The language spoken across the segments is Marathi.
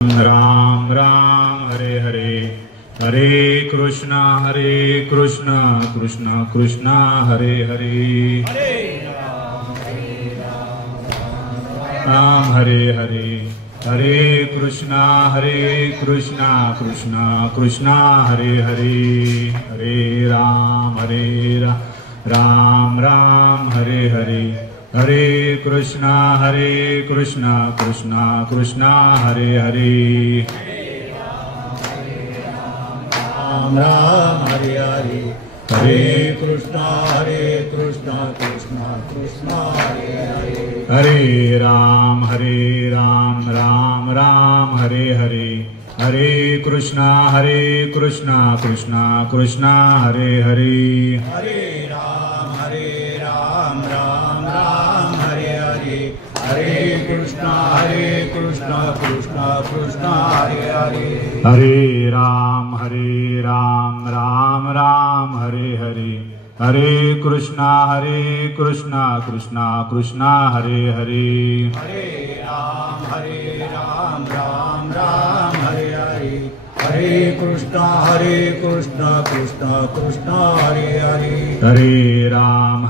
राम राम हरे हरे, हरे कृष्णा कृष्ण कृष्ण हरे हरे, राम हरे हरे, हरे कृष्णा कृष्ण कृष्ण हरे हरे, हरे राम राम राम हरे हरे, हरे कृष्णा कृष्ण कृष्ण हरे हरे, राम राम हरे हरे, हरे कृष्णा कृष्ण कृष्ण हरे हरे, हरे राम राम राम हरे हरे, हरे कृष्णा कृष्ण कृष्ण हरे हरे, हरे राम राम राम हरे हरे, हरे कृष्णा कृष्ण कृष्ण हरे हरे, हरे राम राम राम हरे हरे, हरे कृष्णा कृष्ण कृष्ण हरे हरे, हरे राम राम राम हरे हरे, हरे कृष्णा कृष्ण कृष्ण हरे हरे, हरे राम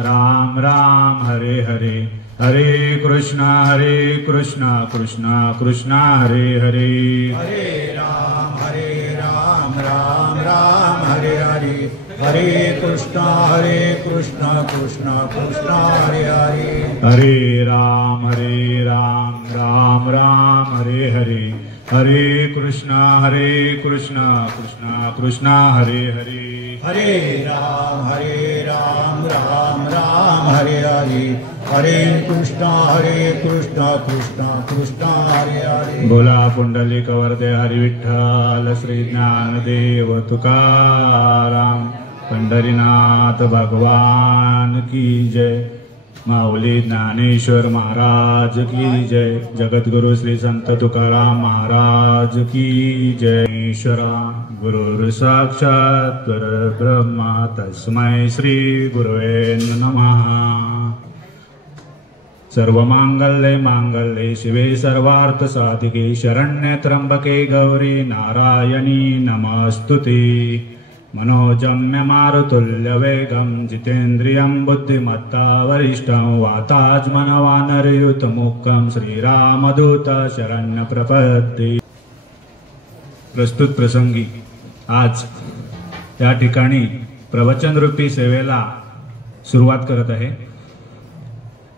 राम राम हरे हरे, हरे कृष्णा कृष्ण कृष्ण हरे हरे, हरे राम राम हरे हरे, हरे कृष्णा कृष्ण कृष्ण हरे हरे, हरे राम राम राम हरे हरे, हरे कृष्णा कृष्ण कृष्ण हरे हरे, हरे राम राम हरे हरे, हरे कृष्णा कृष्ण कृष्ण हरे हरे, बोला पुंडलिक वरदे हरी विठ्ठल श्री ज्ञानदेव तुकाराम पंढरीनाथ भगवान की जय, माऊली ज्ञानेश्वर महाराज की जय, जगद्गुरु श्री संत तुकाराम महाराज की जय, ईश्वरा गुरुर् साक्षात् परब्रह्म तस्मै श्री गुरवे नमः, सर्वमांगल्ये मांगल्ये शिवे सर्वार्थ साधिके, शरण्ये त्र्यंबके गौरी नारायणी नमस्तुते, मनोजम्य मारुतुल्य वेगं जितेन्द्रियं बुद्धिमत्ता वरिष्ठं वातात्मन वानरयुत मुक्तं श्रीरामदूत शरण्य प्रपत्ति। प्रस्तुत प्रसंगी आज या ठिकाणी प्रवचन रूपी सेवेला सुरुवात करत आहे।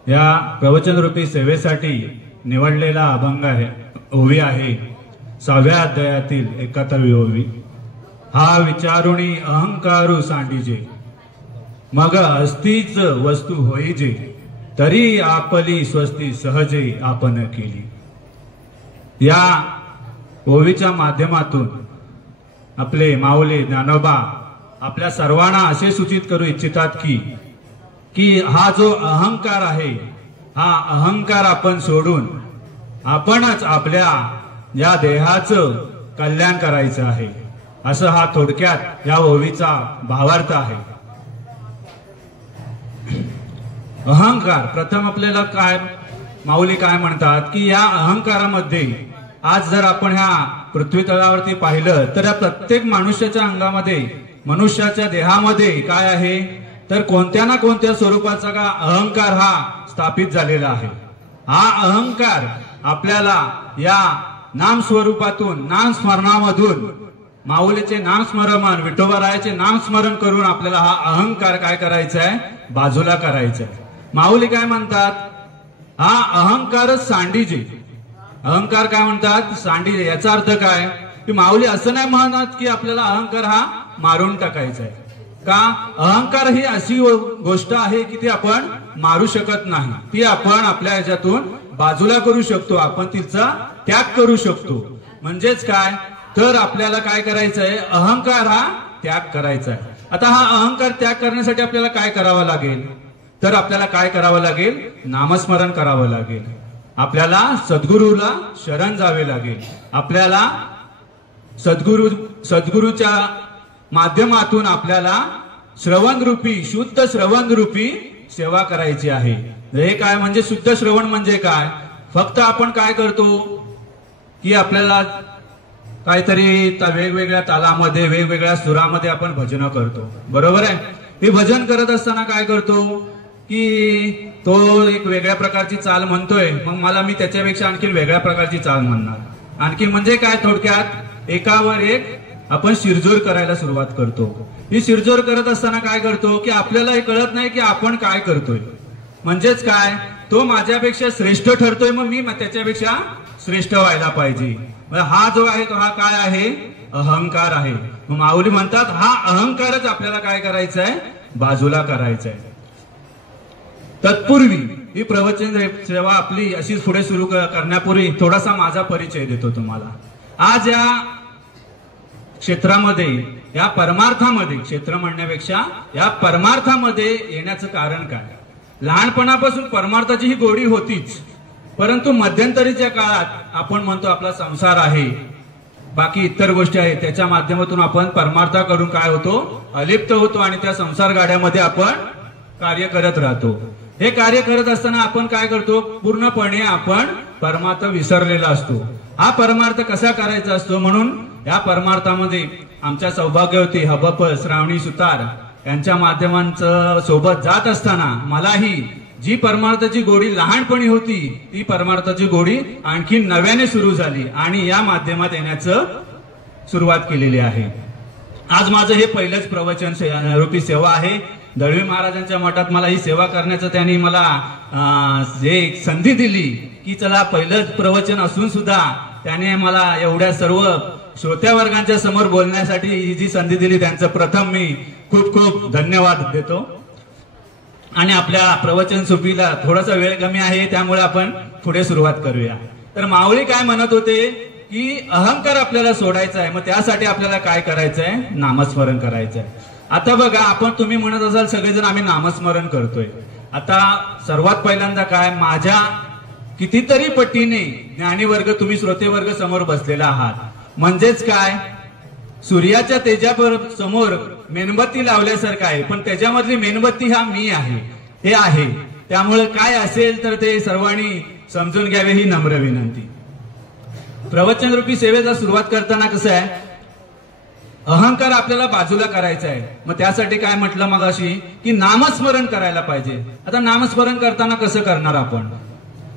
या प्रवचन रूपी सेवेसाठी निवडलेला अभंग आहे, ओवी आहे 6व्या अध्यायातील 71वी ओवी। हा विचारुणी अहंकारू सांडीजे, मग अस्तीच वस्तू होईजे, तरी आपली स्वस्ती सहजे आपण केली। या ओवीच्या माध्यमातून आपले माऊली ज्ञानोबा आपल्या सर्वांना असे सूचित करू इच्छितात की हा जो अहंकार आहे, हा अहंकार आपण सोडून आपणच आपल्या या देहाचं कल्याण करायचं आहे, असं हा थोडक्यात या ओवीचा भावार्थ आहे। अहंकार प्रथम आपल्याला काय माऊली काय म्हणतात की या अहंकारामध्ये आज जर आपण ह्या पृथ्वी तळावरती पाहिलं तर या प्रत्येक मनुष्याच्या अंगामध्ये, मनुष्याच्या देहामध्ये काय आहे तर कोणत्या ना कोणत्या स्वरूपाचा का अहंकार हा स्थापित झालेला आहे। हा अहंकार आपल्याला या नाम स्वरूपातून, नाम स्मरणामधून, माऊलीचे नाम स्मरण, विठोबारायाचे नाम स्मरण करून आपल्याला हा अहंकार काय करायचा आहे, बाजूला करायचा आहे। माऊली काय म्हणतात, हा अहंकारच सांडीजे। अहंकार काय म्हणतात, सांडीजे। याचा अर्थ काय की माऊली असं नाही म्हणत की आपल्याला अहंकार हा मारून टाकायचा आहे, का अहंकार ही अशी गोष्ट आहे की ती आपण मारू शकत नाही, ती आपण आपल्या ह्याच्यातून बाजूला करू शकतो, आपण तिचा त्याग करू शकतो। म्हणजेच काय तर आपल्याला काय करायचं आहे, अहंकार हा त्याग करायचा आहे। आता हा अहंकार त्याग करण्यासाठी आपल्याला काय करावं लागेल तर आपल्याला काय करावं लागेल, नामस्मरण करावं लागेल, आपल्याला सद्गुरूला शरण जावे लागेल, आपल्याला सद्गुरूच्या माध्यमातून आपल्याला श्रवण रूपी, शुद्ध श्रवण रूपी सेवा करायची आहे। हे काय म्हणजे शुद्ध श्रवण म्हणजे काय, फक्त आपण काय करतो की आपल्याला काहीतरी वेगवेगळ्या तालामध्ये वेगवेगळ्या सुरामध्ये आपण भजन करतो, बरोबर आहे. हे भजन करत असताना काय करतो की तो एक वेगळ्या प्रकारची चाल म्हणतोय, मग मला मी त्याच्यापेक्षा आणखी वेगळ्या प्रकारची चाल म्हणणार. आणखी म्हणजे काय, थोडक्यात एकावर एक आपण शिरजोर करायला सुरुवात करतो. ही शिरजोर करत असताना काय करतो की आपल्याला हे कळत नाही की आपण काय करतोय. म्हणजेच काय, तो माझ्यापेक्षा श्रेष्ठ ठरतोय, मग मी त्याच्यापेक्षा श्रेष्ठ व्हायला पाहिजे. हा जो आहे तो हा काय आहे, अहंकार आहे. मग माऊली म्हणतात हा अहंकारच आपल्याला काय करायचा आहे, बाजूला करायचा आहे. तत्पूर्वी ही प्रवचन सेवा आपली अशीच पुढे सुरू करण्यापूर्वी थोडासा माझा परिचय देतो तुम्हाला. आज या क्षेत्रामध्ये, या परमार्थामध्ये, क्षेत्र म्हणण्यापेक्षा या परमार्थामध्ये येण्याचं कारण काय. लहानपणापासून परमार्थाची ही गोडी होतीच, परंतु मध्यंतरीच्या काळात आपण म्हणतो आपला संसार आहे, बाकी इतर गोष्टी आहेत, त्याच्या माध्यमातून आपण परमार्थाकडून काय होतो, अलिप्त होतो आणि त्या संसार गाड्यामध्ये आपण कार्य करत राहतो. हे कार्य करत असताना आपण काय करतो, पूर्णपणे आपण परमार्थ विसरलेला असतो. हा परमार्थ कसा करायचा असतो, म्हणून या परमार्थामध्ये आमच्या सौभाग्यवती हबप श्रावणी सुतार यांच्या माध्यमांचं सोबत जात असताना मलाही जी परमार्थाची गोडी लहानपणी होती ती परमार्थाची गोडी आणखी नव्याने सुरू झाली आणि या माध्यमात येण्याचं सुरुवात केलेली आहे. आज माझं हे पहिलंच प्रवचन रूपी सेवा आहे. दळवी महाराजांच्या मठात मला ही सेवा करण्याचं त्यांनी मला जे संधी दिली की चला पहिलंच प्रवचन असून सुद्धा त्याने मला एवढ्या सर्व श्रोत्या वर्गांच्या समोर बोलण्यासाठी ही जी संधी दिली त्यांचं प्रथम मी खूप खूप धन्यवाद देतो. आणि आपल्या प्रवचन सुपीला थोडासा वेळ कमी आहे, त्यामुळे आपण पुढे सुरुवात करूया. तर माऊली काय म्हणत होते की अहंकार आपल्याला सोडायचा आहे, मग त्यासाठी आपल्याला काय करायचं आहे, नामस्मरण करायचं आहे. आता बघा, आपण तुम्ही म्हणत असाल सगळेजण आम्ही नामस्मरण करतोय. आता सर्वात पहिल्यांदा काय, माझ्या कितीतरी पटीने ज्ञानी वर्ग, तुम्ही श्रोते वर्ग समोर बसलेला आहात. म्हणजेच काय, सूर्याच्या तेजावर समोर मेणबत्ती लावल्यासारखं आहे, पण त्याच्यामधली मेणबत्ती हा मी आहे, हे आहे. त्यामुळे काय असेल तर ते सर्वांनी समजून घ्यावे ही नम्र विनंती. प्रवचन रूपी सेवेचा सुरुवात करताना कसं आहे, अहंकार आपल्याला बाजूला करायचा आहे. मग त्यासाठी काय म्हटलं मगाशी की नामस्मरण करायला पाहिजे. आता नामस्मरण करताना कसं करणार आपण,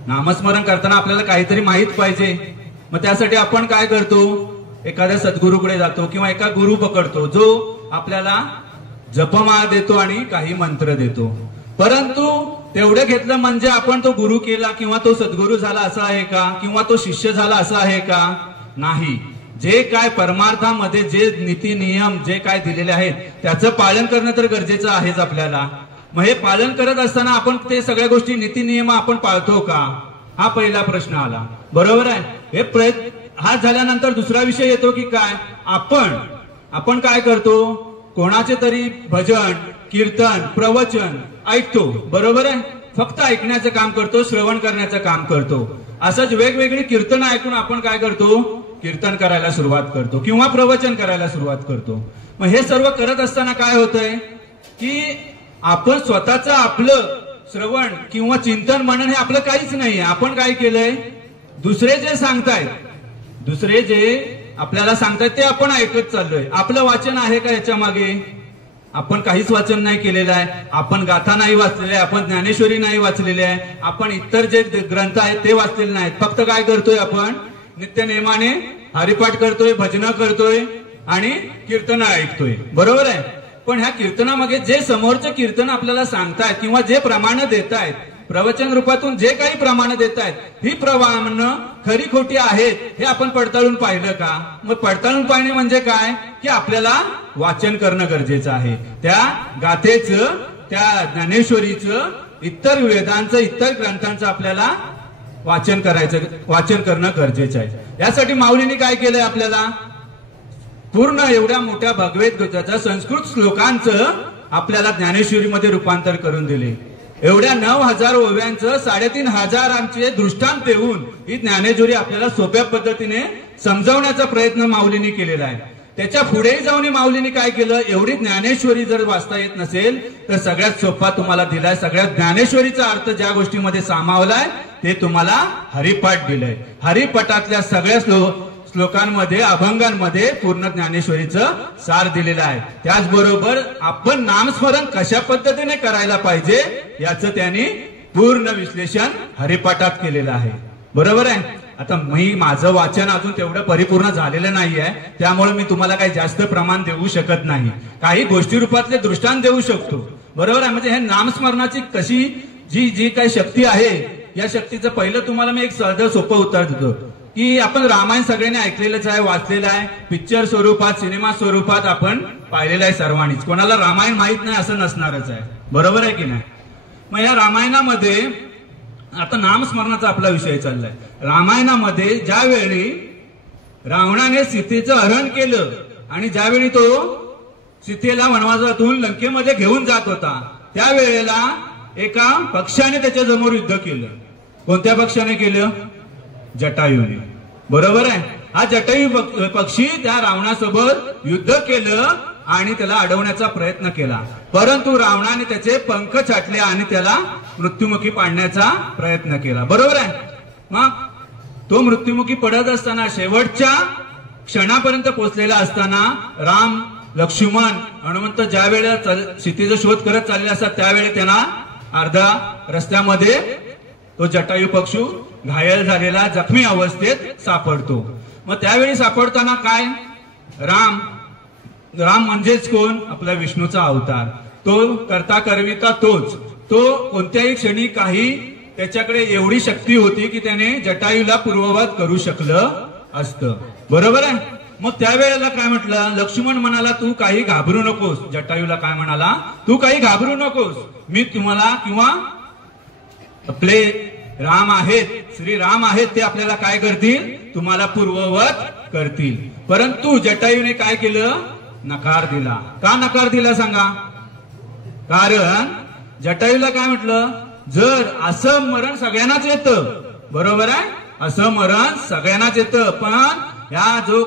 नामस्मरण करताना आपल्याला काहीतरी माहित पाहिजे. मग त्यासाठी आपण काय करतो, एखाद्या सद्गुरूकडे जातो किंवा एका गुरु पकडतो जो आपल्याला जपमाळ देतो आणि काही मंत्र देतो. परंतु तेवढं घेतलं म्हणजे आपण तो गुरु केला किंवा तो सद्गुरू झाला असं आहे का, किंवा तो शिष्य झाला असं आहे का, नाही. जे काय परमार्थामध्ये जे नीती नियम जे काय दिलेले आहेत त्याचं पालन करणं तर गरजेचं आहेच आपल्याला. मग हे पालन करत असताना आपण ते सगळ्या गोष्टी नीती नियम आपण पाळतो का, हा पहिला प्रश्न आला, बरोबर आहे. हे हा झाल्यानंतर दुसरा विषय येतो की काय, आपण काय करतो, कोणाचे तरी भजन कीर्तन प्रवचन ऐकतो, बरोबर आहे. फक्त ऐकण्याचं काम करतो, श्रवण करण्याचं काम करतो. असंच वेगवेगळी कीर्तन ऐकून आपण काय करतो, कीर्तन करायला सुरुवात करतो किंवा प्रवचन करायला सुरुवात करतो. मग हे सर्व करत असताना काय होतंय की आपण स्वतःच आपलं श्रवण किंवा चिंतन म्हणणं हे आपलं काहीच नाहीये. आपण काय केलंय, दुसरे जे सांगतायत, दुसरे जे आपल्याला सांगतायत ते आपण ऐकत चाललोय. आपलं वाचन आहे का याच्या मागे, आपण काहीच वाचन नाही केलेलं आहे. आपण गाथा नाही वाचलेल्या आहे, आपण ज्ञानेश्वरी नाही वाचलेली आहे, आपण इतर जे ग्रंथ आहेत ते वाचलेले नाहीत. फक्त काय करतोय, आपण नित्य नेमाने हरिपाठ करतोय, भजन करतोय आणि कीर्तन ऐकतोय, बरोबर आहे. पण ह्या कीर्तनामागे जे समोरचे कीर्तन आपल्याला सांगतायत किंवा जे प्रमाण देतायत, प्रवचन रूपातून जे काही प्रमाण देतायत, ही प्रमाण खरी खोटी आहेत हे आपण पडताळून पाहिलं का. मग पडताळून पाहणे म्हणजे काय की आपल्याला वाचन करणं गरजेचं आहे. त्या गाथेचं, त्या ज्ञानेश्वरीचं, इतर वेदांचं, इतर ग्रंथांचं आपल्याला वाचन करणं गरजेचं आहे. यासाठी माऊलींनी काय केलंय, आपल्याला पूर्ण एवढ्या मोठ्या भगवद्गीतेच्या संस्कृत श्लोकांचं आपल्याला ज्ञानेश्वरीमध्ये रूपांतर करून दिले. एवढ्या 9,000 ओव्यांचं 3,500 आमचे दृष्टांत देऊन ही ज्ञानेश्वरी आपल्याला सोप्या पद्धतीने समजावण्याचा प्रयत्न माऊलींनी केलेला आहे. त्याच्या पुढेही जाऊन माऊलींनी काय केलं, एवढी ज्ञानेश्वरी जर वाचता येत नसेल तर सगळ्यात सोपा तुम्हाला दिलाय. सगळ्यात ज्ञानेश्वरीचा अर्थ ज्या गोष्टीमध्ये सामावलाय ते तुम्हाला हरिपाठ दिलंय. हरिपाठातल्या सगळ्या श्लोकांमध्ये अभंगांमध्ये पूर्ण ज्ञानेश्वरीचं सार दिलेलं आहे. त्याचबरोबर आपण नामस्मरण कशा पद्धतीने करायला पाहिजे याचं त्यांनी पूर्ण विश्लेषण हरिपाठात केलेलं आहे. बरोबर आहे. आता मी माझं वाचन अजून तेवढं परिपूर्ण झालेलं नाहीये, त्यामुळे मी तुम्हाला काही जास्त प्रमाण देऊ शकत नाही. काही गोष्टी रूपातले दृष्टांत देऊ शकतो. बरोबर आहे. म्हणजे हे नामस्मरणाची कशी जी काही शक्ती आहे, या शक्तीचं पहिलं तुम्हाला मी एक साधं सोपं उत्तर देतो की आपण रामायण सगळ्यांनी ऐकलेलंच आहे, वाचलेलं आहे, पिक्चर स्वरूपात, सिनेमा स्वरूपात आपण पाहिलेलं आहे सर्वांनीच. कोणाला रामायण माहित नाही असं नसणारच आहे. बरोबर आहे की नाही. मग या रामायणामध्ये आता नामस्मरणाचा आपला विषय चाललाय. रामायणामध्ये ज्यावेळी रावणाने सीतेचं हरण केलं आणि ज्यावेळी तो सीतेला वनवासातून लंकेमध्ये घेऊन जात होता, त्यावेळेला एका पक्षाने त्याच्या समोर युद्ध केलं. कोणत्या पक्षाने केलं? जटायूने. बरोबर आहे. हा जटायू पक्षी त्या रावणासोबत युद्ध केलं आणि त्याला अडवण्याचा प्रयत्न केला, परंतु रावणाने त्याचे पंख छाटले आणि त्याला मृत्युमुखी पाडण्याचा प्रयत्न केला. बरोबर आहे. मग तो मृत्युमुखी पडत असताना शेवटच्या क्षणापर्यंत पोहोचलेला असताना राम, लक्ष्मण, हनुमंत ज्या वेळेला सीतेचा शोध करत चाललेला असतात त्यावेळी त्यांना अर्धा रस्त्यामध्ये तो जटायू पक्षी घायल झालेला जखमी अवस्थेत सापडतो. मग त्यावेळी सापडताना काय, राम म्हणजेच कोण? आपला विष्णूचा अवतार. तो करता करविता तोच. तो कोणत्याही क्षणी काही त्याच्याकडे एवढी शक्ती होती की त्याने जटायूला पूर्ववत करू शकलं असतं. बरोबर आहे. मग त्यावेळेला काय म्हटलं? लक्ष्मण म्हणाला तू काही घाबरू नकोस. जटायूला काय म्हणाला? तू काही घाबरू नकोस, मी तुम्हाला किंवा आपले राम आहेत, श्री राम आहेत, ते आपल्याला काय करतील? तुम्हाला पूर्ववत करतील. परंतु जटायूने काय केलं? नकार दिला. का नकार दिला सांगा? कारण जटायूला काय म्हटलं? जर असं मरण सगळ्यांनाच येतं. बरोबर आहे. असं मरण सगळ्यांनाच येतं, पण या जो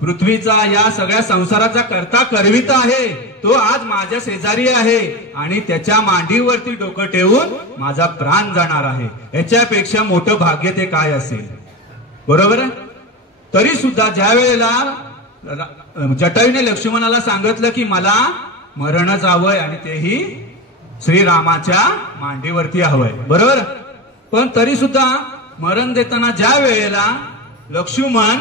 पृथ्वीचा, या सगळ्या संसाराचा करता करविता आहे तो आज माझ्या शेजारी आहे आणि त्याच्या मांडीवरती डोकं ठेवून माझा प्राण जाणार आहे. याच्यापेक्षा मोठं भाग्य ते काय असेल? बरोबर आहे. तरी सुद्धा ज्या वेळेला जटायूने लक्ष्मणाला सांगितलं की मला मरणच हवंय आणि तेही श्रीरामाच्या मांडीवरती हवंय. बरोबर. पण तरी सुद्धा मरण देताना ज्या वेळेला लक्ष्मण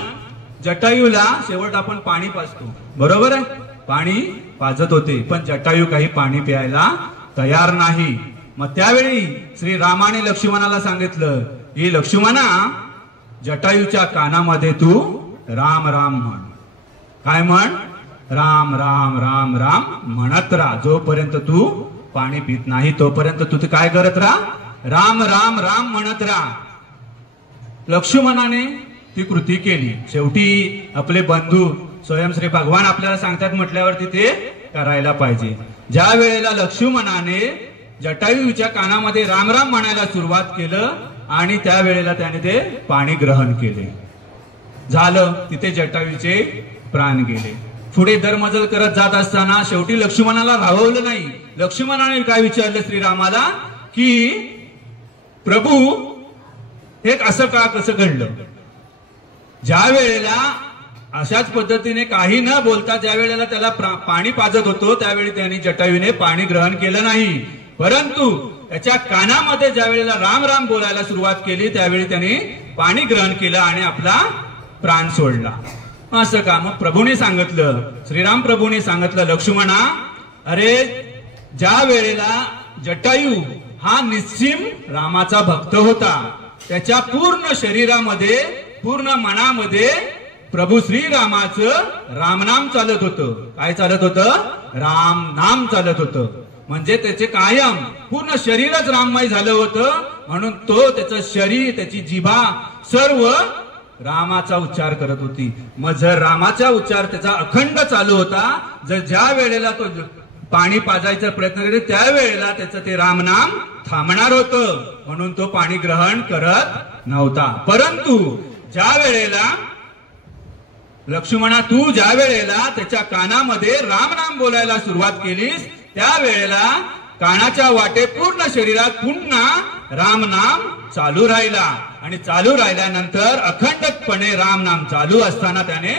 जटायूला शेवट आपण पाणी पाजतो. बरोबर आहे. पाणी पाजत होते, पण जटायू काही पाणी प्यायला तयार नाही. मग त्यावेळी श्रीरामाने लक्ष्मणाला सांगितलं की लक्ष्मणा, जटायूच्या कानामध्ये तू राम राम म्हण. काय म्हण? राम राम राम राम म्हणत राहा. जोपर्यंत तू पाणी पित नाही तोपर्यंत तू काय करत राहा? राम राम राम म्हणत राहा. लक्ष्मणाने ती कृती केली. शेवटी आपले बंधू स्वयं श्री भगवान आपल्याला सांगतात म्हटल्यावरती ते करायला पाहिजे. ज्या वेळेला लक्ष्मणाने जटायूच्या कानामध्ये राम राम म्हणायला सुरुवात केलं आणि त्यावेळेला त्याने ते पाणी ग्रहण केले, झालं तिथे जटायूचे प्राण गेले. पुढे दरमजल करत जात असताना शेवटी लक्ष्मणाला राहवलं नाही. लक्ष्मणाने काय विचारलं श्रीरामाला की प्रभू हे असं का, कसं घडलं? ज्या वेळेला अशाच पद्धतीने काही न बोलता ज्या वेळेला त्याला पाणी पाजत होतो त्यावेळी त्यांनी जटायूने पाणी ग्रहण केलं नाही, परंतु त्याच्या कानामध्ये ज्या वेळेला राम राम बोलायला सुरुवात केली त्यावेळी त्याने पाणी ग्रहण केलं आणि आपला प्राण सोडला. असं का? मग प्रभूने सांगितलं, श्रीराम प्रभूने सांगितलं, लक्ष्मणा, अरे ज्या वेळेला जटायू हा निस्सीम रामाचा भक्त होता, त्याच्या पूर्ण शरीरामध्ये, पूर्ण मनामध्ये प्रभू श्रीरामाचं रामनाम चालत होतं. काय चालत होतं? राम नाम चालत होतं. म्हणजे त्याचे कायम पूर्ण शरीरच राममय झालं होतं, म्हणून तो त्याचं शरीर, त्याची जिभा सर्व रामाचा उच्चार करत होती. मग जर रामाचा उच्चार त्याचा अखंड चालू होता, जर ज्या वेळेला तो पाणी पाजायचा प्रयत्न करेल त्यावेळेला त्याचं ते रामनाम थांबणार होतं, म्हणून तो पाणी ग्रहण करत नव्हता. परंतु ज्या वेळेला लक्ष्मणा, तू ज्या वेळेला त्याच्या कानामध्ये रामनाम बोलायला सुरुवात केलीस त्यावेळेला कानाच्या वाटे पूर्ण शरीरात पुन्हा राम नाम चालू राहिला आणि चालू राहिल्यानंतर अखंडपणे राम नाम चालू असताना त्याने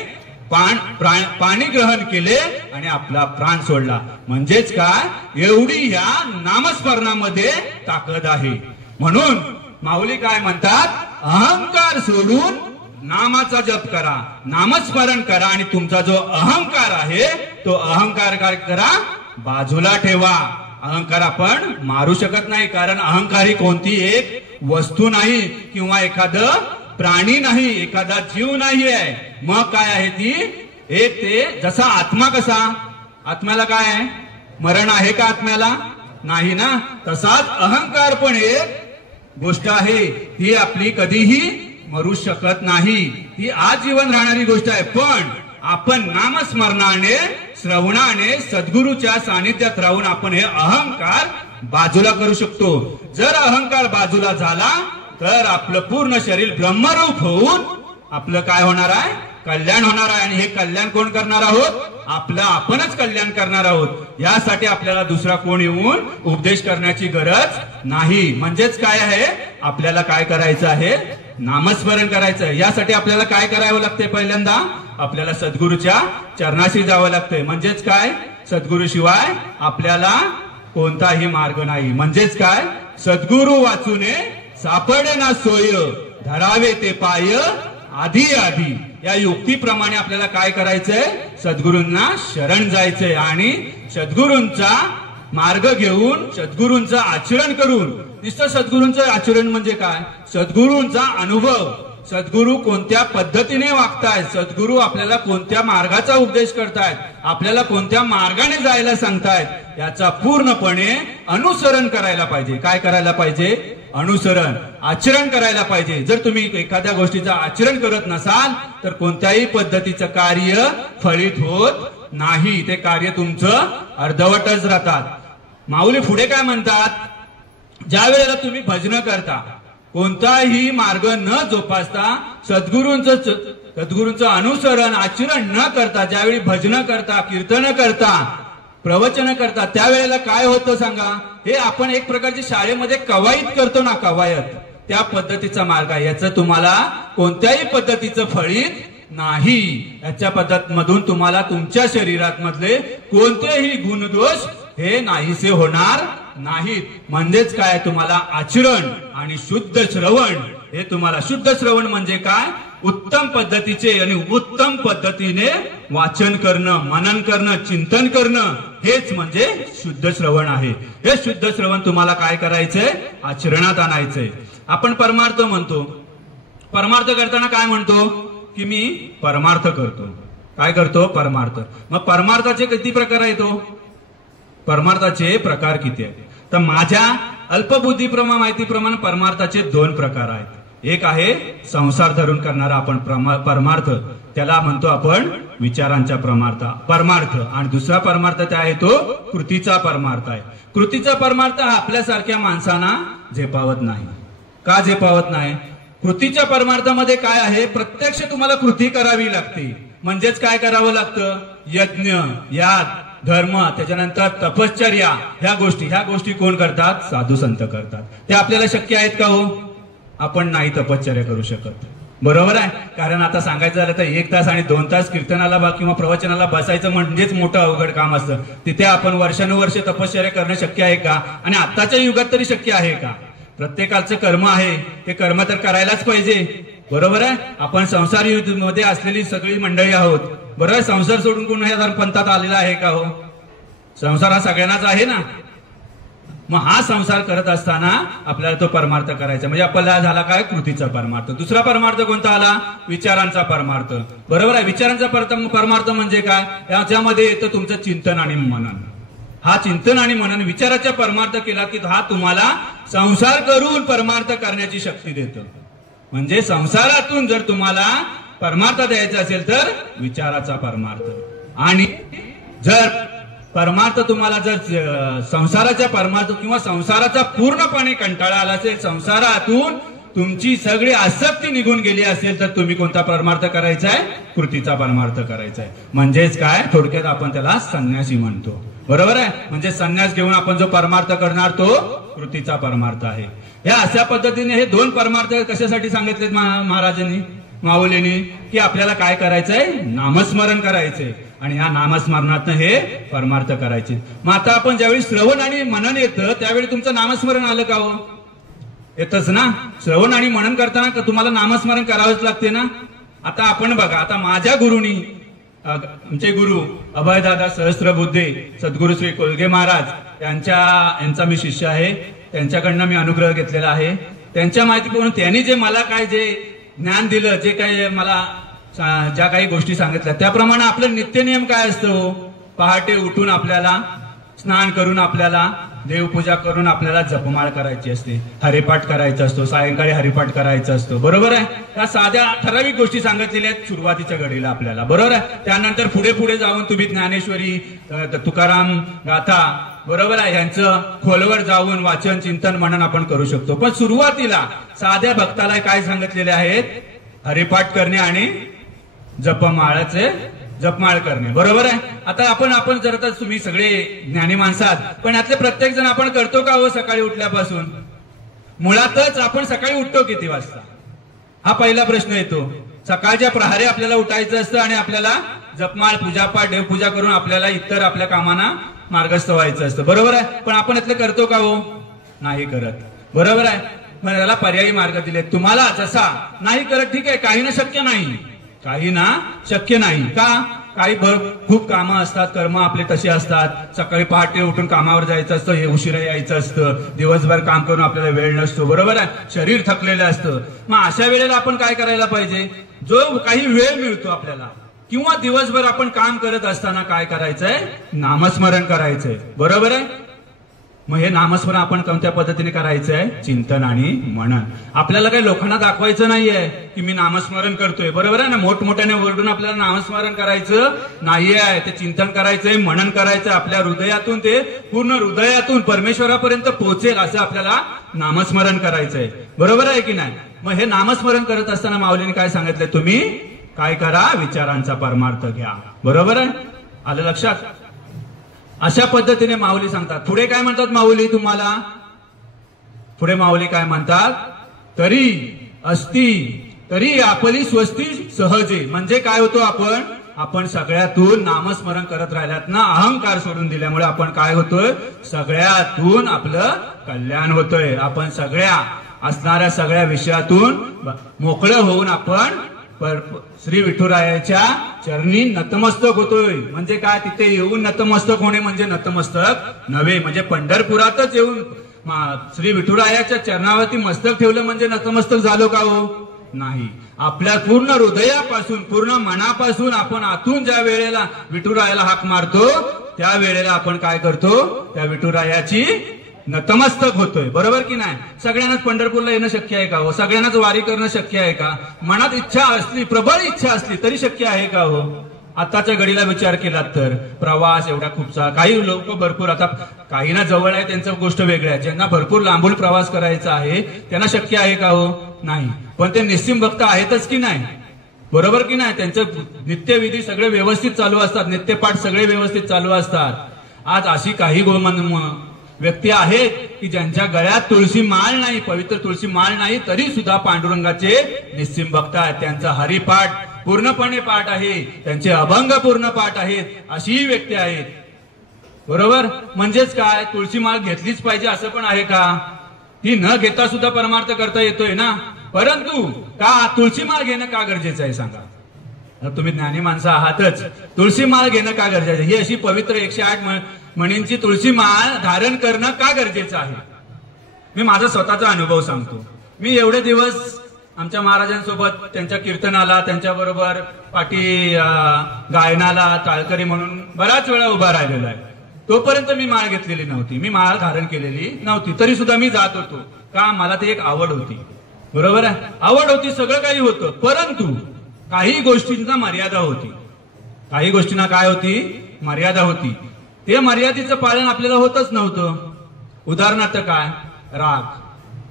पाणी ग्रहण केले आणि आपला प्राण सोडला. म्हणजेच काय, एवढी या नामस्मरणामध्ये ताकद आहे. म्हणून माऊली काय म्हणतात, अहंकार सोडून नामाचा जप करा, नामस्मरण करा आणि तुमचा जो अहंकार आहे तो अहंकार काय करा, बाजूला ठेवा. अहंकार आपण मारू शकत नाही, कारण अहंकार ही कोणती एक वस्तू नाही किंवा एखादं प्राणी नाही, एखादा जीव नाही आहे. मग काय आहे ती एक, ते जसा आत्मा कसा, आत्म्याला काय आहे, मरण आहे का आत्म्याला, नाही ना. तसाच अहंकार पण एक गोष्ट आहे, ती आपली कधीही मरू शकत नाही, ती आजीवन राहणारी गोष्ट आहे. पण आपण नामस्मरणाने, श्रवणाने, सद्गुरूच्या सानिध्यात राहून आपण हे अहंकार बाजूला करू शकतो. जर अहंकार बाजूला झाला तर आपलं पूर्ण शरीर ब्रह्मरूप होऊन आपलं काय होणार आहे, कल्याण होणार आहे. आणि हे कल्याण कोण करणार आहोत, आपलं आपणच कल्याण करणार आहोत. यासाठी आपल्याला दुसरा कोण येऊन उपदेश करण्याची गरज नाही. म्हणजेच काय आहे, आपल्याला काय करायचं आहे, नामस्मरण करायचं. यासाठी आपल्याला काय करावं लागते, पहिल्यांदा आपल्याला सद्गुरूच्या चरणाशी जावं लागतंय. म्हणजेच काय, सद्गुरू शिवाय आपल्याला कोणताही मार्ग नाही. म्हणजेच काय, सद्गुरू वाचूने सापडे ना सोय, धरावे ते पाय आधी आधी. या युक्तीप्रमाणे आपल्याला काय करायचंय, सद्गुरूंना शरण जायचंय आणि सद्गुरूंचा मार्ग घेऊन, सद्गुरूंचं आचरण करून. नुसतं सद्गुरूंचं आचरण म्हणजे काय, सद्गुरूंचा अनुभव, सद्गुरू कोणत्या पद्धतीने वागतायत, सद्गुरू आपल्याला कोणत्या मार्गाचा उपदेश करतायत, आपल्याला कोणत्या मार्गाने जायला सांगतायत, याचा पूर्णपणे अनुसरण करायला पाहिजे. काय करायला पाहिजे, अनुसरण, आचरण करायला पाहिजे. जर तुम्ही एखाद्या गोष्टीचं आचरण करत नसाल तर कोणत्याही पद्धतीचं कार्य फलित होत नाही, ते कार्य तुमचं अर्धवटच राहतात. माऊली पुढे काय म्हणतात, ज्या वेळेला तुम्ही भजन करता, कोणताही मार्ग न जोपासता, सद्गुरूंचं अनुसरण, आचरण न करता, ज्यावेळी भजन करता, कीर्तन करता, प्रवचन करता, त्यावेळेला काय होतं सांगा, हे आपण एक प्रकारची शाळेमध्ये कवायत करतो ना, कवायत, त्या पद्धतीचा मार्ग आहे. याचं तुम्हाला कोणत्याही पद्धतीचं फळित नाही. याच्या पद्धत मधून तुम्हाला तुमच्या शरीरात मधले कोणतेही गुणदोष हे नाहीसे होणार नाहीत. म्हणजेच काय, तुम्हाला आचरण आणि शुद्ध श्रवण, हे तुम्हाला शुद्ध श्रवण म्हणजे काय, उत्तम पद्धतीचे आणि उत्तम पद्धतीने वाचन करणं, मनन करणं, चिंतन करणं, हेच म्हणजे शुद्ध श्रवण आहे. हे शुद्ध श्रवण तुम्हाला काय करायचंय, आचरणात आणायचंय. आपण परमार्थ म्हणतो, परमार्थ करताना काय म्हणतो की मी परमार्थ करतो. काय करतो, परमार्थ. मग परमार्थाचे किती प्रकार आहेत, परमार्थाचे प्रकार किती आहेत, तर माझ्या अल्पबुद्धीप्रमाणे, माहितीप्रमाणे परमार्थाचे 2 प्रकार आहेत. एक आहे संसार धरून करणारा आपण परमार्थ, त्याला म्हणतो आपण विचारांचा परमार्थ. आणि दुसरा परमार्थ त्या आहे तो कृतीचा परमार्थ आहे. कृतीचा परमार्थ हा आपल्यासारख्या माणसांना झेपावत नाही. का झेपावत नाही, कृतीच्या परमार्थामध्ये काय आहे, प्रत्यक्ष तुम्हाला कृती करावी लागते. म्हणजेच काय करावं लागतं, यज्ञ, याग, धर्म, त्याच्यानंतर तपश्चर्या, ह्या गोष्टी कोण करतात, साधू संत करतात. ते आपल्याला शक्य आहेत का हो, आपण नाही तपश्चर्या करू शकत. बरोबर आहे, कारण आता सांगायचं झालं तर 1 तास आणि 2 तास कीर्तनाला किंवा प्रवचनाला बसायचं म्हणजेच मोठं अवघड काम असतं. तिथे आपण वर्षानुवर्ष तपश्चर्या करणं शक्य आहे का, आणि आताच्या युगात तरी शक्य आहे का. प्रत्येकाचं कर्म आहे, ते कर्म तर करायलाच पाहिजे. बरोबर आहे, आपण संसार मध्ये असलेली सगळी मंडळी आहोत. बरोबर आहे, संसार सोडून कोण या पंथात आलेला आहे का हो, संसार हा सगळ्यांनाच आहे ना. मग हा संसार करत असताना आपल्याला तो परमार्थ करायचा, म्हणजे आपल्याला झाला काय, कृतीचा परमार्थ. दुसरा परमार्थ कोणता आला, विचारांचा परमार्थ. बरोबर आहे, विचारांचा परमार्थ म्हणजे काय, याच्यामध्ये येतं तुमचं चिंतन आणि मनन. हा चिंतन आणि मनन, विचाराचा परमार्थ केला की हा तुम्हाला संसार करून परमार्थ करण्याची शक्ती देतो. म्हणजे संसारातून जर तुम्हाला परमार्थ द्यायचा असेल तर विचाराचा परमार्थ. आणि जर परमार्थ तुम्हाला जर संसाराचा परमार्थ किंवा संसाराचा पूर्णपणे कंटाळा आला असेल, संसारातून तुमची सगळी आसक्ती निघून गेली असेल, तर तुम्ही कोणता परमार्थ करायचा आहे, कृतीचा परमार्थ करायचा आहे. म्हणजेच काय, थोडक्यात आपण त्याला संन्यासी म्हणतो. बरोबर आहे, म्हणजे संन्यास घेऊन आपण जो परमार्थ करणार तो कृतीचा परमार्थ आहे. या अशा पद्धतीने हे दोन परमार्थ कशासाठी सांगितलेत महाराजांनी माऊलींनी की आपल्याला काय करायचंय नामस्मरण करायचंय आणि ह्या नामस्मरणातनं हे परमार्थ करायचे. मग आता आपण ज्यावेळी श्रवण आणि मनन येतं त्यावेळी तुमचं नामस्मरण आलं का हो? येतच ना. श्रवण आणि मनन करताना तुम्हाला नामस्मरण करावंच लागते ना. आता आपण बघा, आता माझ्या गुरुनी आमचे गुरु अभयदादा सहस्त्रबुद्धे सद्गुरु श्री कोलगे महाराज यांचा मी शिष्य आहे. त्यांच्याकडनं मी अनुग्रह घेतलेला आहे. त्यांच्या माहितीप्रमाणे त्यांनी जे मला काय जे ज्ञान दिलं, जे काही मला ज्या काही गोष्टी सांगितल्या त्याप्रमाणे आपलं नित्यनियम काय असतो, पहाटे उठून आपल्याला स्नान करून आपल्याला देवपूजा करून आपल्याला जपमाळ करायची असते, हरिपाठ करायचा असतो, सायंकाळी हरिपाठ करायचा असतो. बरोबर आहे. त्या साध्या ठराविक गोष्टी सांगितलेल्या आहेत सुरुवातीच्या घडीला आपल्याला. बरोबर आहे. त्यानंतर पुढे पुढे जाऊन तुम्ही ज्ञानेश्वरी, तुकाराम गाथा, बरोबर आहे, यांचं खोलवर जाऊन वाचन चिंतन मनन आपण करू शकतो. पण सुरुवातीला साध्या भक्ताला काय सांगितलेले आहेत, हरिपाठ करणे आणि जपमाळ करणे. बरोबर आहे. आता आपण जर आता तुम्ही सगळे ज्ञानी माणसात, पण यातले प्रत्येक जण आपण करतो का हो सकाळी उठल्यापासून? मुळातच आपण सकाळी उठतो किती वाजता हा पहिला प्रश्न येतो. सकाळच्या प्रहारे आपल्याला उठायचं असतं आणि आपल्याला जपमाळ पूजापाठ देवपूजा करून आपल्याला इतर आपल्या कामांना मार्गस्थ व्हायचं असतं. बरोबर आहे. पण आपण यातलं करतो का हो? नाही करत. बरोबर आहे. मग याला पर्यायी मार्ग दिले तुम्हाला. जसा नाही करत ठीक आहे, काही ना शक्य नाही, काही ना शक्य नाही का? काही खूप कामं असतात, कर्म आपले तसे असतात. सकाळी पहाटे उठून कामावर जायचं असतं, हे उशिरा यायचं असतं, दिवसभर काम करून आपल्याला वेळ नसतो. बरोबर आहे. शरीर थकलेलं असतं. मग अशा वेळेला आपण काय करायला पाहिजे, जो काही वेळ मिळतो आपल्याला किंवा दिवसभर आपण काम करत असताना काय करायचंय, नामस्मरण करायचंय. बरोबर आहे. मग हे नामस्मरण आपण कोणत्या पद्धतीने करायचंय, चिंतन आणि मनन. आपल्याला काही लोकांना दाखवायचं नाहीये की मी नामस्मरण करतोय. बरोबर आहे ना. मोठमोठ्याने ओरडून आपल्याला नामस्मरण करायचं नाहीये. ते चिंतन करायचंय, मनन करायचंय. आपल्या हृदयातून ते पूर्ण हृदयातून परमेश्वरापर्यंत पोहोचेल असं आपल्याला नामस्मरण करायचंय. बरोबर आहे की नाही. मग हे नामस्मरण करत असताना माऊलीने काय सांगितलंय, तुम्ही काय करा, विचारांचा परमार्थ घ्या. बरोबर आहे. आलं लक्षात. अशा पद्धतीने माऊली सांगतात. पुढे काय म्हणतात माऊली तुम्हाला, पुढे माऊली काय म्हणतात, तरी असती तरी आपली स्वस्ती सहजे. म्हणजे काय होतो, आपण सगळ्यातून नामस्मरण करत राहिल्यात ना, अहंकार सोडून दिल्यामुळे आपण काय होतोय, सगळ्यातून आपलं कल्याण होतोय. आपण सगळ्या असणाऱ्या सगळ्या विषयातून मोकळं होऊन आपण श्री विठुरायाच्या चरणी नतमस्तक होतोय. म्हणजे काय, तिथे येऊन नतमस्तक होणे म्हणजे नतमस्तक नव्हे. म्हणजे पंढरपुरातच येऊन श्री विठुरायाच्या चरणावरती मस्तक ठेवलं म्हणजे नतमस्तक झालो का हो? नाही. आपल्या पूर्ण हृदयापासून पूर्ण मनापासून आपण आतून ज्या वेळेला विठुरायाला हाक मारतो त्या वेळेला आपण काय करतो, त्या विठुरायाची नतमस्तक होतोय. बरोबर की नाही. सगळ्यांनाच पंढरपूरला येणं शक्य आहे का हो? सगळ्यांनाच वारी करणं शक्य आहे का? मनात इच्छा असली, प्रबळ इच्छा असली तरी शक्य आहे का हो? आताच्या घडीला विचार केला तर प्रवास एवढा खूपसा, काही लोक भरपूर, आता काही ना जवळ आहे त्यांचं गोष्ट वेगळी आहे, ज्यांना भरपूर लांबून प्रवास करायचा आहे त्यांना शक्य आहे का हो? नाही. पण ते निस्सिम भक्त आहेतच की नाही. बरोबर की नाही. त्यांचं नित्यविधी सगळे व्यवस्थित चालू असतात, नित्यपाठ सगळे व्यवस्थित चालू असतात. आज अशी काही व्यक्ती आहेत की ज्यांच्या गळ्यात तुळशी माळ नाही, पवित्र तुळशी माळ नाही, तरी सुद्धा पांडुरंगाचे निस्सिम भक्त आहेत. त्यांचा हरिपाठ पूर्णपणे पाठ आहे, त्यांचे अभंग पूर्ण पाठ आहेत, अशी व्यक्ती आहेत. बरोबर. म्हणजेच काय, तुळशी माळ घेतलीच पाहिजे असं पण आहे का? ती न घेता सुद्धा परमार्थ करता येतोय ना. परंतु का तुळशी माळ घेणं का गरजेचं आहे सांगा? तुम्ही ज्ञानी माणसं आहातच. तुळशी माळ घेणं का गरजेचं आहे? ही अशी पवित्र 108 म्हणींची तुळशी माळ धारण करणं का गरजेचं आहे? मी माझा स्वतःचा अनुभव सांगतो. मी एवढे दिवस आमच्या महाराजांसोबत त्यांच्या कीर्तनाला, त्यांच्या बरोबर पाठी गायनाला टाळकरी म्हणून बराच वेळा उभा राहिलेला आहे. तोपर्यंत मी माळ घेतलेली नव्हती, मी माळ धारण केलेली नव्हती, तरी सुद्धा मी जात होतो. का? मला ते एक आवड होती. बरोबर आहे. आवड होती, सगळं काही होतं. परंतु काही गोष्टींना मर्यादा होती. काही गोष्टींना काय होती? मर्यादा होती. ते मर्यादेचं पालन आपल्याला होतच नव्हतं. उदाहरणार्थ काय? राग.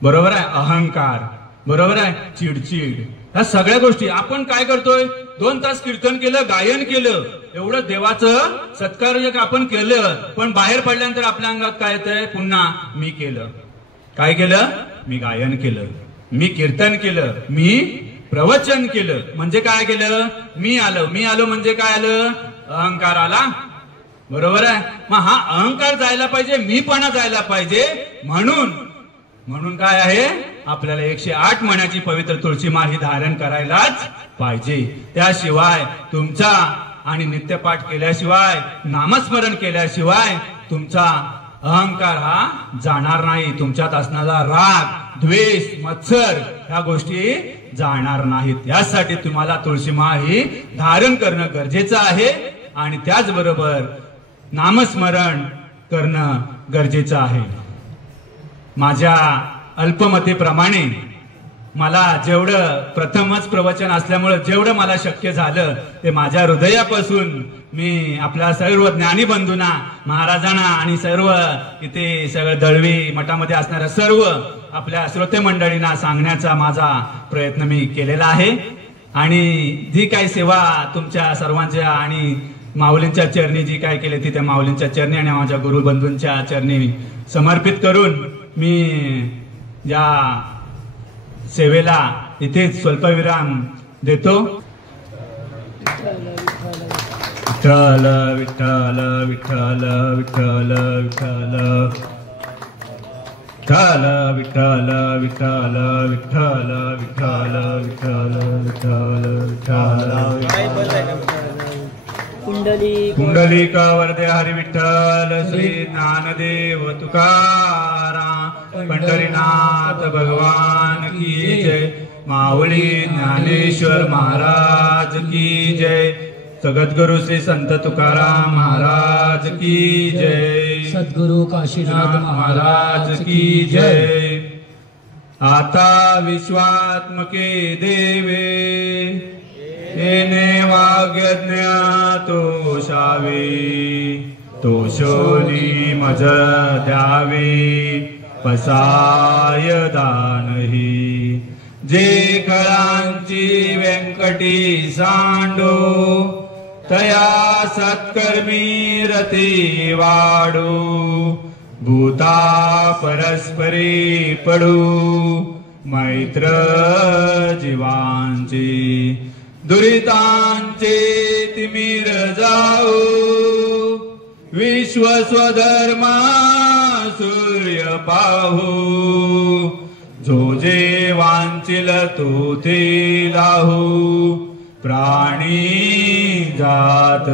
बरोबर आहे. अहंकार. बरोबर आहे. चिडचिड. ह्या सगळ्या गोष्टी आपण काय करतोय, 2 तास कीर्तन केलं, गायन केलं, एवढं देवाचं सत्कार्य आपण केलं, पण बाहेर पडल्यानंतर आपल्या अंगात काय येतंय, पुन्हा मी केलं. काय केलं? मी गायन केलं, मी कीर्तन केलं, मी प्रवचन केलं. म्हणजे काय केलं? मी आलो म्हणजे काय आलं? अहंकार आला. बरोबर आहे. मग हा अहंकार जायला पाहिजे, मीपणा जायला पाहिजे. म्हणून काय आहे? आपल्याला 108 महिन्याची पवित्र तुळशी माळ ही धारण करायलाच पाहिजे. त्याशिवाय तुमचा आणि नित्यपाठ केल्याशिवाय, नामस्मरण केल्याशिवाय तुमचा अहंकार हा जाणार नाही. तुमच्यात असणारा राग, द्वेष, मत्सर ह्या गोष्टी जाणार नाहीत. यासाठी तुम्हाला तुळशी माळ ही धारण करणं गरजेचं आहे आणि त्याचबरोबर नामस्मरण करणं गरजेचं आहे. माझ्या अल्पमतेप्रमाणे मला जेवढं, प्रथमच प्रवचन असल्यामुळे जेवढं मला शक्य झालं ते माझ्या हृदयापासून मी आपल्या सर्व ज्ञानी बंधूंना, महाराजांना आणि सर्व इथे सगळं दळवी मठामध्ये असणाऱ्या सर्व आपल्या श्रोते मंडळींना सांगण्याचा माझा प्रयत्न मी केलेला आहे. आणि जी काही सेवा तुमच्या सर्वांच्या आणि माऊलींच्या चरणी जी काय केली ती त्या माऊलींच्या चरणी आणि माझ्या गुरुबंधूंच्या चरणी समर्पित करून मी या सेवेला इथेच स्वल्पविराम देतो. विठ्ठल विठ्ठल विठ्ठल विठ्ठल विठ्ठल विठ्ठल विठ्ठल विठ्ठल विठ्ठल विठ्ठल विठ्ठल विठ्ठल विठ्ठल पुंडलिका वरदे हरी विठ्ठल. श्री ज्ञानदेव तुकाराम पंढरीनाथ भगवान की जय. माऊली ज्ञानेश्वर महाराज की जय. सद्गुरु श्री संत तुकाराम महाराज की जय. सद्गुरु काशीनाथ महाराज की जय. आता विश्वात्मके देवे येणे वाग्यज्ञ तोषावे. तोषोनी मज द्यावे पसाय दानही. जे कळांची व्यंकटी सांडो तया सत्कर्मी रती वाडो. भूता परस्परी पडू मैत्र जीवांची. दुरितांचे तिमिर जाऊ विश्व स्वधर्मा सूर्य पाहू. जो जे वांचिल तो ते लाहू. प्राणी जात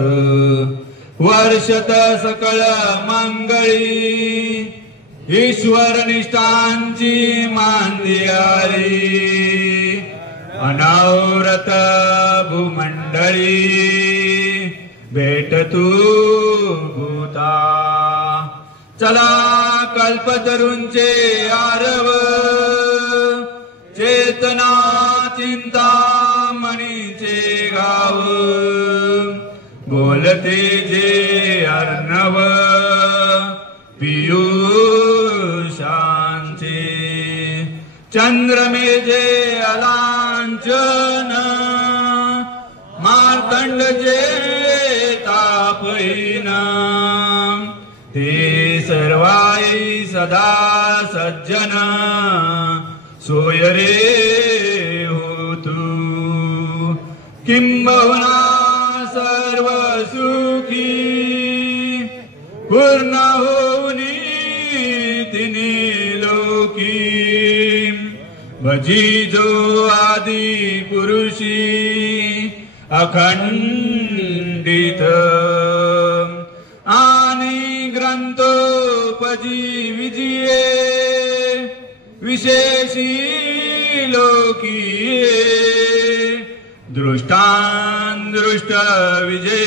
वर्षत सकळ मंगळी. ईश्वर निष्ठांची मांदियारी. अनावरत भूमंडळी भेट तू भूता. चला कल्पतरूंचे आरव चेतना चिंता मणीचे गाव. बोलते जे अर्णव पियुषांचे. चंद्रमेजे अलांचन मार्तंड जे तापहीन. ते सर्वाई सदा सज्जन सोय रे होतु. किंबहुना सर्व सुखी पूर्ण होनी तिने लोकी. भजी जो आदि पुरुषी अखंडित. आणि ग्रंथोपजी विजिये विशेषी लोकीये. दृष्टांदृष्ट विजय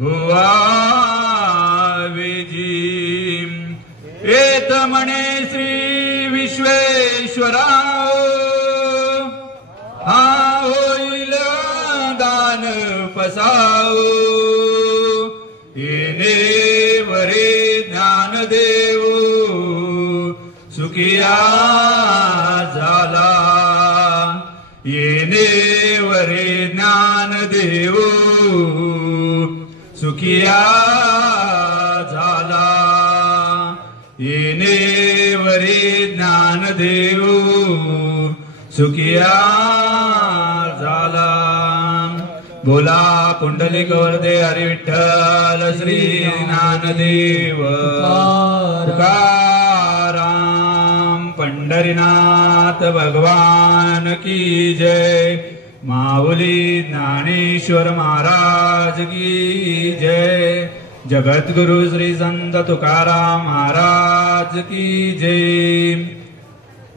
हुआ विजी. एत म्हणे श्री विश्वेश्वराव हा होईल दान पसाव. येणे वरे ज्ञानदेव सुखिया झाला. येणे वरे ज्ञानदेव सुखिया झाला. येणे वरे देव सुखिया झाला. बोला पुंडलिक वरदे हरी विठ्ठल श्री ज्ञानदेव तुकाराम पंढरीनाथ भगवान की जय. माऊली ज्ञानेश्वर महाराज की जय. जगद्गुरु श्री संत तुकाराम महाराज की जय.